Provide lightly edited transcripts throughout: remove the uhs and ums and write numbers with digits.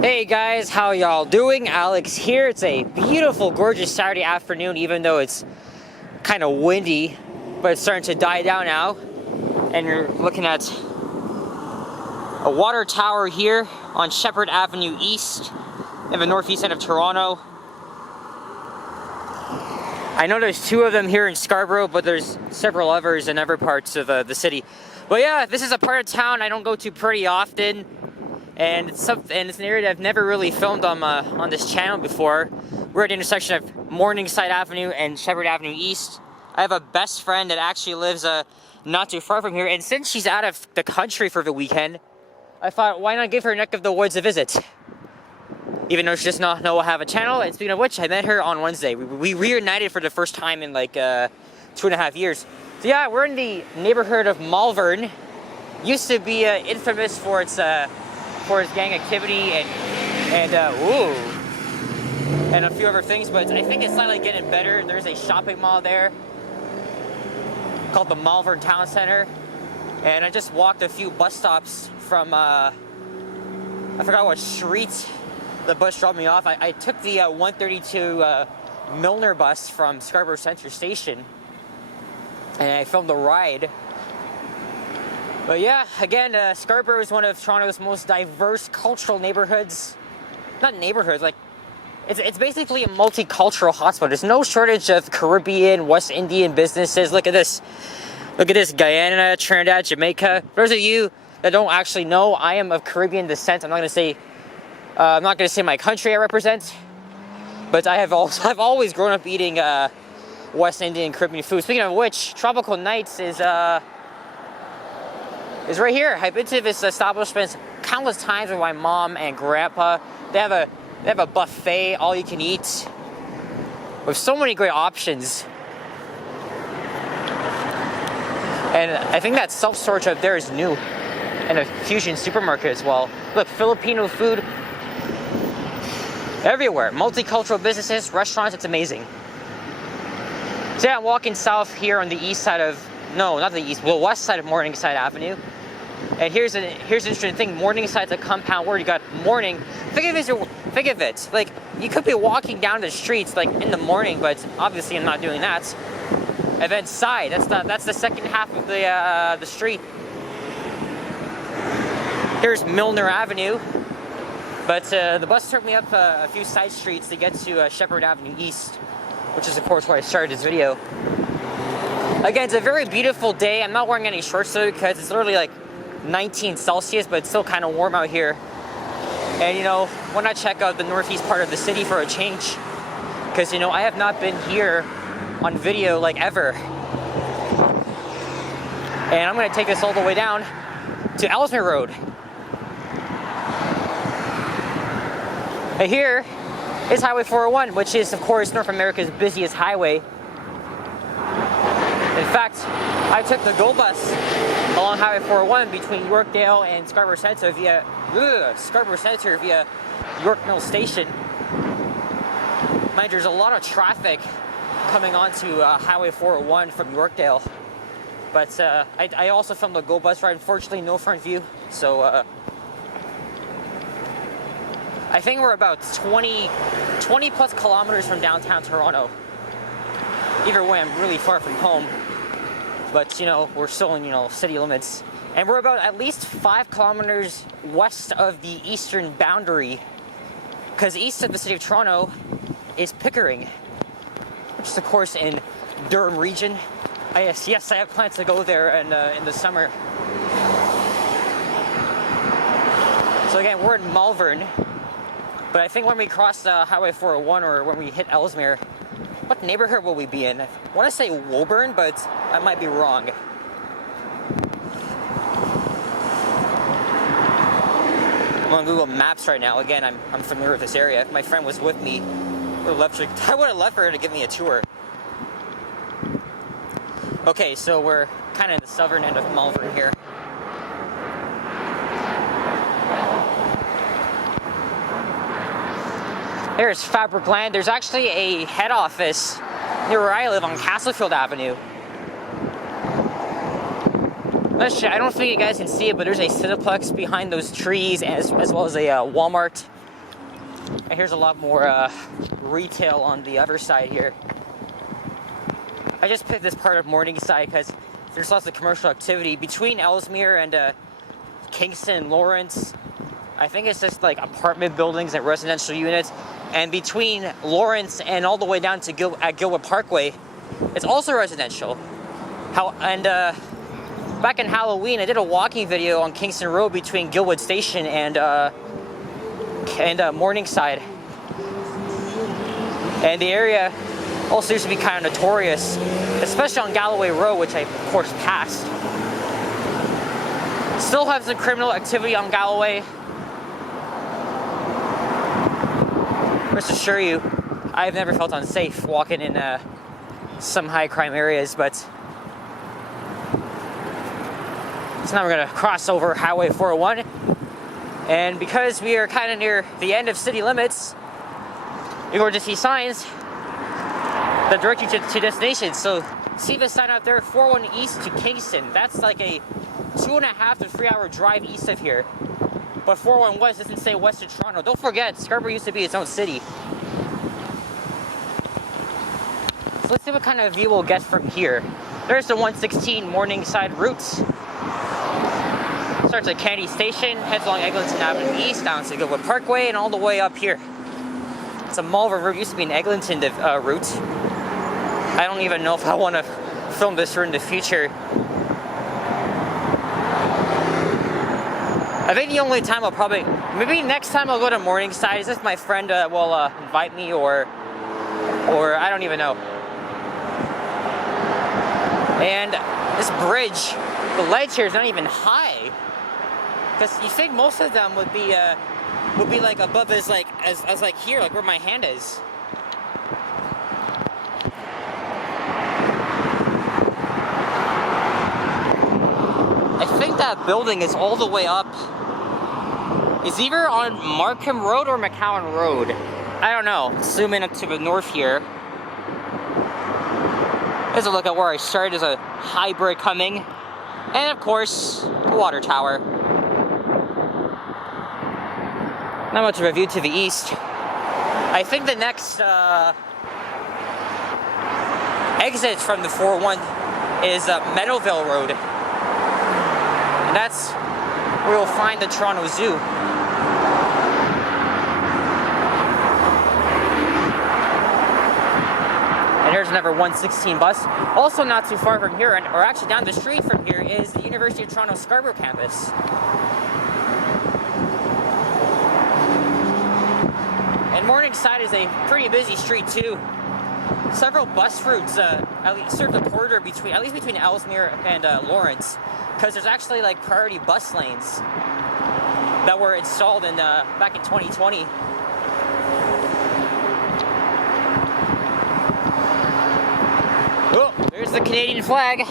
Hey guys, how y'all doing? Alex here. It's a beautiful, gorgeous Saturday afternoon, even though it's kind of windy, but it's starting to die down now. And you're looking at a water tower here on Sheppard Avenue East in the northeast end of Toronto. I know there's two of them here in Scarborough, but there's several others in other parts of the city. But yeah, this is a part of town I don't go to pretty often. And it's an area that I've never really filmed on this channel before. We're at the intersection of Morningside Avenue and Sheppard Avenue East. I have a best friend that actually lives not too far from here, and since she's out of the country for the weekend, I thought, why not give her neck of the woods a visit? Even though she does not know I have a channel, and speaking of which, I met her on Wednesday. We reunited for the first time in like 2.5 years. So yeah, we're in the neighborhood of Malvern. Used to be infamous for its gang activity and a few other things, but I think it's slightly getting better. There's a shopping mall there called the Malvern Town Center, and I just walked a few bus stops from I forgot what street the bus dropped me off. I took the 132 Milner bus from Scarborough Centre Station, and I filmed the ride. But yeah, again, Scarborough is one of Toronto's most diverse cultural neighborhoods. Not neighborhoods, like, it's basically a multicultural hotspot. There's no shortage of Caribbean, West Indian businesses. Look at this. Look at this, Guyana, Trinidad, Jamaica. For those of you that don't actually know, I am of Caribbean descent. I'm not gonna say my country I represent, but I've always grown up eating West Indian Caribbean food. Speaking of which, Tropical Nights is right here. I've been to this establishment countless times with my mom and grandpa. They have a buffet, all you can eat, with so many great options. And I think that self-storage up there is new, and a Fusion supermarket as well. Look, Filipino food everywhere. Multicultural businesses, restaurants, it's amazing. So yeah, I'm walking south here on the east side of, no, not the east, well, west side of Morningside Avenue. And here's an interesting thing. Morningside's a compound word. You got morning. Think of it. Like, you could be walking down the streets like in the morning, but obviously I'm not doing that. And then side. That's the second half of the street. Here's Milner Avenue. But the bus took me up a few side streets to get to Sheppard Avenue East, which is of course where I started this video. Again, it's a very beautiful day. I'm not wearing any shorts though because it's literally like 19 Celsius, but it's still kind of warm out here. And you know, why not check out the northeast part of the city for a change? Because you know, I have not been here on video like ever. And I'm gonna take this all the way down to Ellesmere Road. And here is Highway 401, which is of course North America's busiest highway. In fact, I took the GO bus along Highway 401 between Yorkdale and Scarborough Centre via York Mill Station. Mind, there's a lot of traffic coming onto Highway 401 from Yorkdale. But I also filmed the GO bus ride. Unfortunately, no front view. So I think we're about 20 plus kilometers from downtown Toronto. Either way, I'm really far from home. But, you know, we're still in, you know, city limits. And we're about at least 5 kilometers west of the eastern boundary. Because east of the city of Toronto is Pickering, which is, of course, in Durham region. Yes, I have plans to go there in the summer. So again, we're in Malvern. But I think when we cross Highway 401 or when we hit Ellesmere, what neighborhood will we be in? I want to say Woburn, but I might be wrong. I'm on Google Maps right now. Again, I'm familiar with this area. If my friend was with me, I would have left her to give me a tour. Okay, so we're kind of in the southern end of Malvern here. There's Fabricland. There's actually a head office near where I live on Castlefield Avenue. I don't think you guys can see it, but there's a Cineplex behind those trees, as well as a Walmart And here's a lot more retail on the other side here. I just picked this part of Morningside because there's lots of commercial activity between Ellesmere and Kingston and Lawrence. I think it's just like apartment buildings and residential units. And between Lawrence and all the way down to Gilwood Parkway, it's also residential. Back in Halloween, I did a walking video on Kingston Road between Gilwood Station and Morningside. And the area also used to be kind of notorious, especially on Galloway Road, which I, of course, passed. Still have some criminal activity on Galloway. I must assure you, I've never felt unsafe walking in some high crime areas, but so now we're gonna cross over Highway 401, and because we are kind of near the end of city limits, you're going to see signs that direct you to destinations. So see the sign out there, 401 East to Kingston. That's like a 2.5 to 3 hour drive east of here. But 401 West doesn't say west of Toronto. Don't forget, Scarborough used to be its own city. So let's see what kind of view we'll get from here. There's the 116 Morningside route. Starts at Kennedy Station, heads along Eglinton Avenue East, down to Gilwood Parkway, and all the way up here. It's a Malvern route, used to be an Eglinton route. I don't even know if I want to film this route in the future. I think the only time maybe next time I'll go to Morningside is if my friend will invite me, or I don't even know. And this bridge, the ledge here is not even high, because you think most of them would be like above as like here, like where my hand is. I think that building is all the way up. It's either on Markham Road or McCowan Road. I don't know. Zoom in up to the north here. Here's a look at where I started. There's a hybrid coming. And of course, the water tower. Not much of a view to the east. I think the next exit from the 401 is Meadowvale Road. And that's where you'll find the Toronto Zoo. And here's another 116 bus. Also not too far from here, or actually down the street from here, is the University of Toronto Scarborough campus. And Morningside is a pretty busy street too. Several bus routes at least serve the corridor between Ellesmere and Lawrence, because there's actually like priority bus lanes that were installed in back in 2020. Oh, there's the Canadian flag.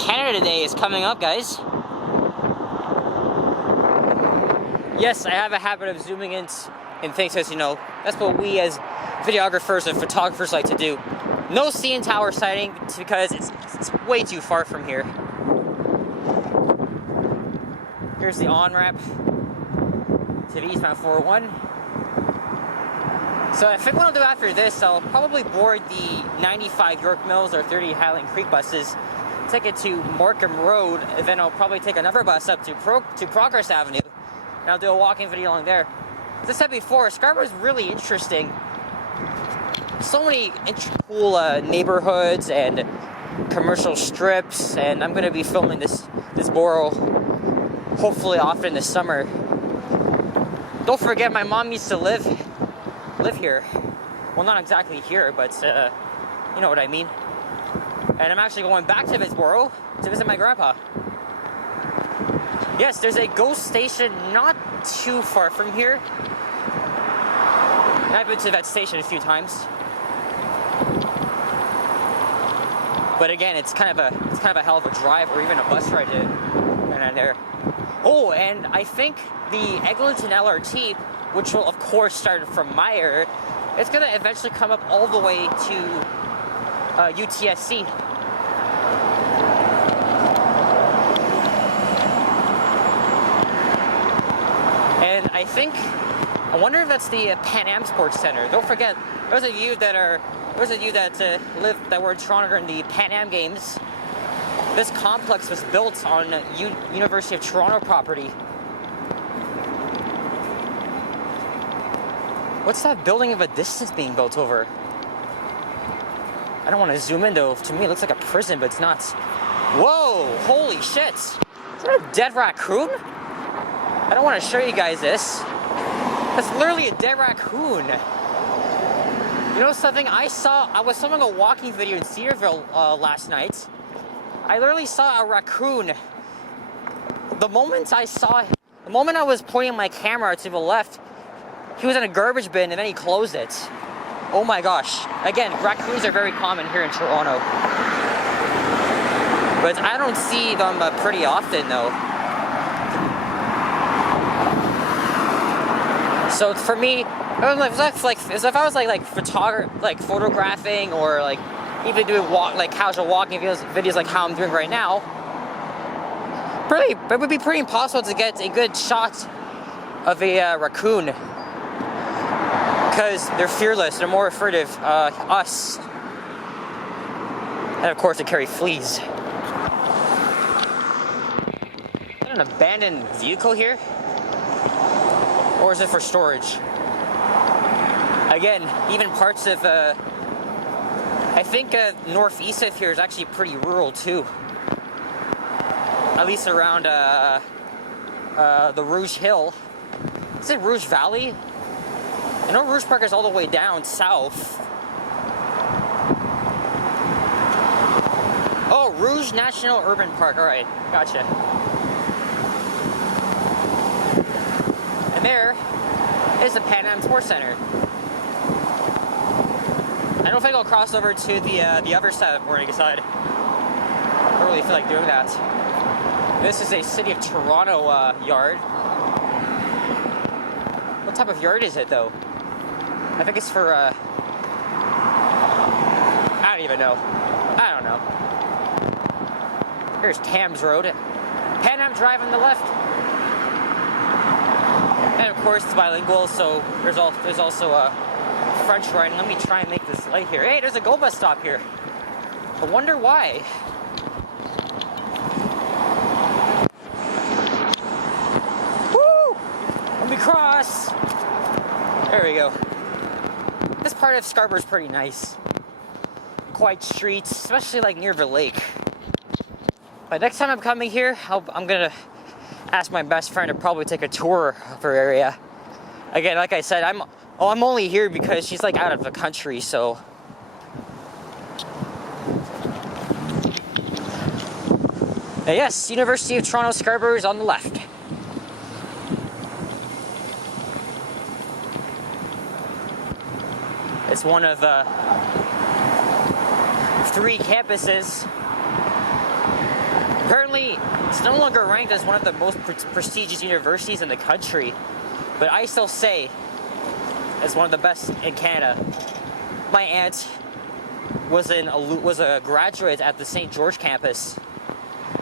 Canada Day is coming up, guys. Yes, I have a habit of zooming in things, as you know. That's what we as videographers and photographers like to do. No CN Tower sighting, because it's way too far from here. Here's the on-ramp to the eastbound 401. So I think what I'll do after this, I'll probably board the 95 York Mills or 30 Highland Creek buses, take it to Markham Road, and then I'll probably take another bus up to Progress Avenue, and I'll do a walking video along there. As I said before, Scarborough is really interesting. So many cool neighborhoods and commercial strips, and I'm going to be filming this borough hopefully often this summer. Don't forget, my mom used to live here. Well, not exactly here, but you know what I mean. And I'm actually going back to this borough to visit my grandpa. Yes, there's a ghost station not too far from here. And I've been to that station a few times. But again, it's kind of a hell of a drive, or even a bus ride to and there. Oh, and I think the Eglinton LRT, which will of course start from my area, it's gonna eventually come up all the way to UTSC. And I think I wonder if that's the Pan Am Sports Center. Don't forget, those of you that were in Toronto during the Pan Am Games, this complex was built on University of Toronto property. What's that building of a distance being built over? I don't want to zoom in though. To me, it looks like a prison, but it's not. Whoa! Holy shit! Is that a dead raccoon? I don't want to show you guys this. That's literally a dead raccoon. You know something? I was filming a walking video in Cedarville last night. I literally saw a raccoon. The moment I was pointing my camera to the left, he was in a garbage bin and then he closed it. Oh my gosh. Again, raccoons are very common here in Toronto. But I don't see them pretty often though. So for me, if I was photographing or like even doing casual walking videos like how I'm doing right now, it would be pretty impossible to get a good shot of a raccoon because they're fearless. They're more afraid of us, and of course they carry fleas. Is that an abandoned vehicle here? Or is it for storage? Again, even parts of, I think northeast of here is actually pretty rural too. At least around the Rouge Hill. Is it Rouge Valley? I know Rouge Park is all the way down south. Oh, Rouge National Urban Park. All right, gotcha. And there is the Pan Am Sports Center. I don't think I'll cross over to the other side of Morningside. I don't really feel like doing that. This is a City of Toronto yard. What type of yard is it though? I think it's for I don't even know. I don't know. Here's Thames Road. Pan Am Drive on the left. And of course it's bilingual, so there's also French writing. Let me try and make this light here. Hey, there's a Go Bus stop here. I wonder why. Woo! Let me cross. There we go. This part of Scarborough is pretty nice. Quiet streets, especially like near the lake. But next time I'm coming here, I'm gonna ask my best friend to probably take a tour of her area. Again, like I said, I'm only here because she's like out of the country, so. And yes, University of Toronto Scarborough is on the left. It's one of 3 campuses. Apparently, it's no longer ranked as one of the most prestigious universities in the country, but I still say it's one of the best in Canada. My aunt was a graduate at the St. George campus,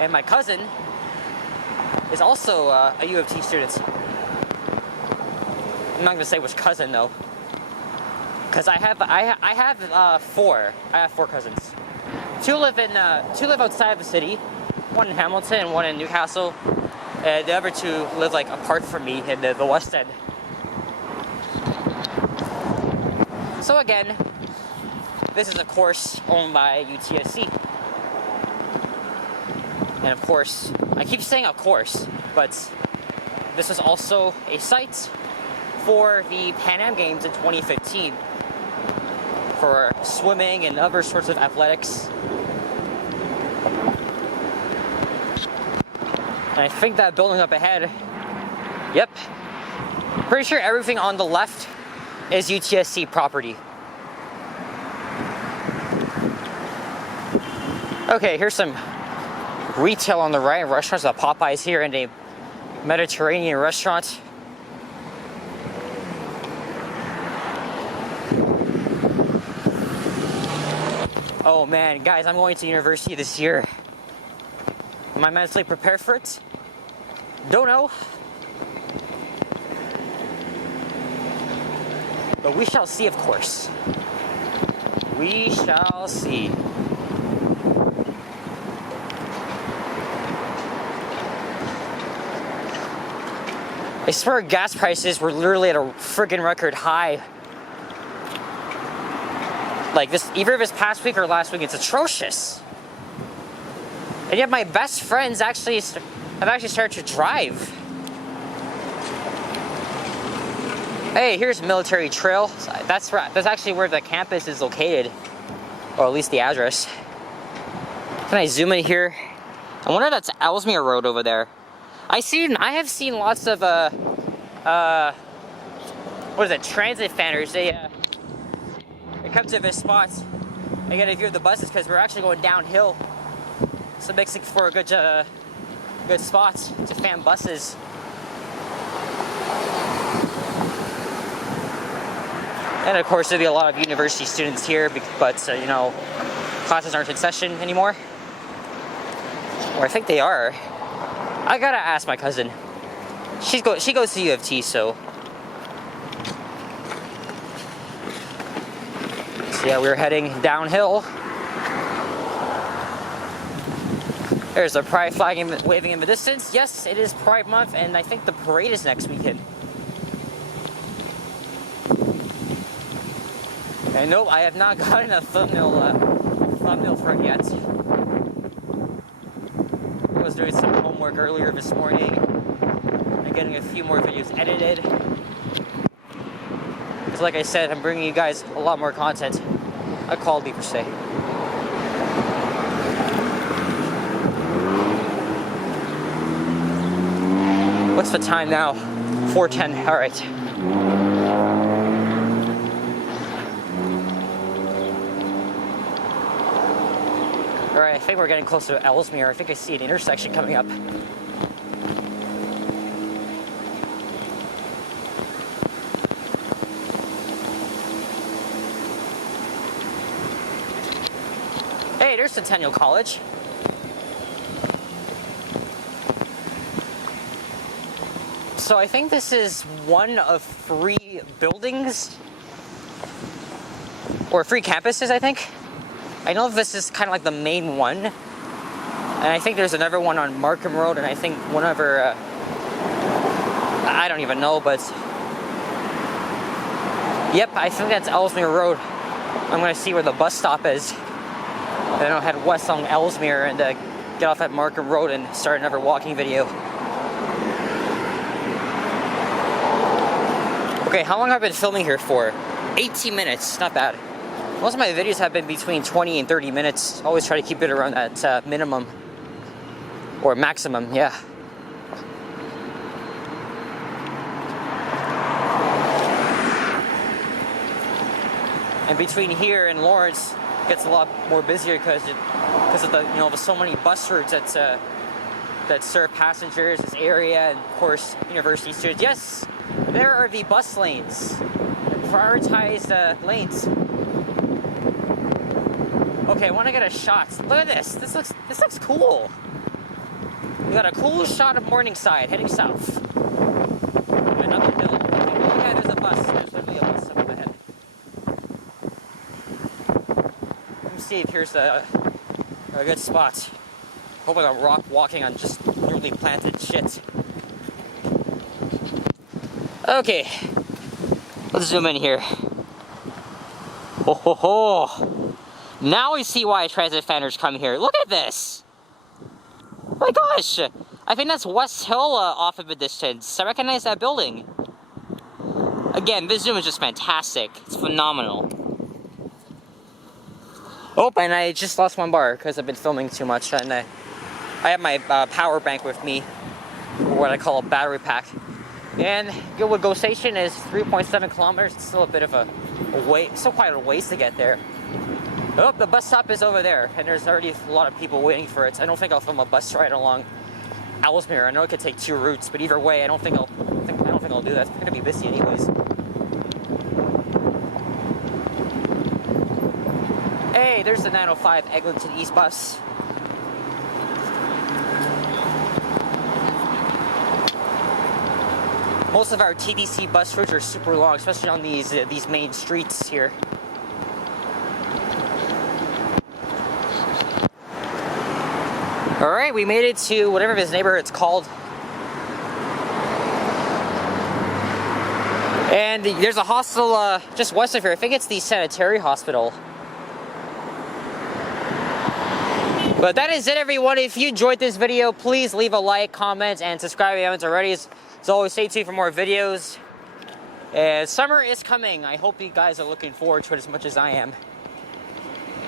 and my cousin is also a U of T student. I'm not gonna say which cousin though, because I have 4. I have 4 cousins. 2 live outside of the city. 1 in Hamilton and 1 in Newcastle. The other 2 live like apart from me in the West End. So again, this is a course owned by UTSC. And of course, I keep saying of course, but this was also a site for the Pan Am Games in 2015 for swimming and other sorts of athletics. And I think that building up ahead, yep, pretty sure everything on the left is UTSC property. Okay, here's some retail on the right, restaurants, a Popeyes here and a Mediterranean restaurant. Oh man, guys, I'm going to university this year. Am I mentally prepared for it? Don't know. But we shall see, of course. We shall see. I swear gas prices were literally at a friggin' record high. Like this, either this past week or last week, it's atrocious. And yet my best friends have actually started to drive. Hey, here's Military Trail. That's actually where the campus is located, or at least the address. Can I zoom in here? I wonder if that's Ellesmere Road over there. I have seen lots of what is it? Transit fanners. They come to this spot. They get a view of the buses because we're actually going downhill, so it makes it for a good spot to fan buses. And of course, there'll be a lot of university students here, but you know, classes aren't in session anymore. Or I think they are. I gotta ask my cousin. She goes to U of T, so yeah, we're heading downhill. There's a pride flag waving in the distance. Yes, it is Pride Month, and I think the parade is next weekend. And nope, I have not gotten a thumbnail for it yet. I was doing some homework earlier this morning and getting a few more videos edited. Because like I said, I'm bringing you guys a lot more content. A quality per se. What's the time now? 4:10. All right. All right, I think we're getting close to Ellesmere. I think I see an intersection coming up. Hey, there's Centennial College. So I think this is one of 3 buildings, or 3 campuses, I think. I know this is kind of like the main one. And I think there's another one on Markham Road, and I think one other, I don't even know, but yep, I think that's Ellesmere Road. I'm gonna see where the bus stop is. And then I'll head west on Ellesmere and get off at Markham Road and start another walking video. Okay, how long have I been filming here for? 18 minutes, not bad. Most of my videos have been between 20 and 30 minutes. Always try to keep it around that minimum. Or maximum, yeah. And between here and Lawrence, it gets a lot more busier because of the, you know, there's so many bus routes that serve passengers, this area, and of course, university students. Yes, there are the bus lanes, the prioritized lanes. Okay, I want to get a shot. Look at this. This looks cool. We got a cool shot of Morningside heading south. Another hill. Okay, there's a bus. There's literally a bus up ahead. Let me see if here's a good spot. Hope I'm not walking on just newly planted shit. Okay, let's zoom in here. Ho ho ho! Now we see why transit fanners come here. Look at this! My gosh! I think that's West Hill off of a distance. I recognize that building. Again, this zoom is just fantastic. It's phenomenal. Oh, and I just lost one bar because I've been filming too much, and I have my power bank with me, or what I call a battery pack. And Gilwood Go Station is 3.7 kilometers. It's still a bit of a wait, still quite a ways to get there. Oh, the bus stop is over there, and there's already a lot of people waiting for it. I don't think I'll film a bus ride along Ellesmere. I know it could take 2 routes, but either way, I don't think I'll do that. It's gonna be busy anyways. Hey, there's the 905 Eglinton East bus. Most of our TTC bus routes are super long, especially on these main streets here. All right, we made it to whatever this neighborhood's called. And there's a hospital just west of here. I think it's the Sanitary Hospital. But that is it, everyone. If you enjoyed this video, please leave a like, comment, and subscribe if you haven't already. As always, stay tuned for more videos. And summer is coming. I hope you guys are looking forward to it as much as I am.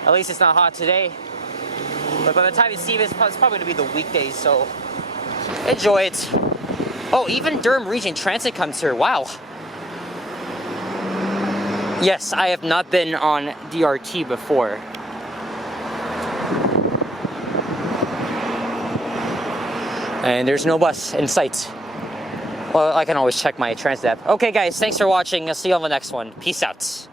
At least it's not hot today. But by the time you see this, it's probably going to be the weekdays, so enjoy it. Oh, even Durham Region Transit comes here. Wow. Yes, I have not been on DRT before. And there's no bus in sight. Well, I can always check my transit app. Okay, guys, thanks for watching. I'll see you on the next one. Peace out.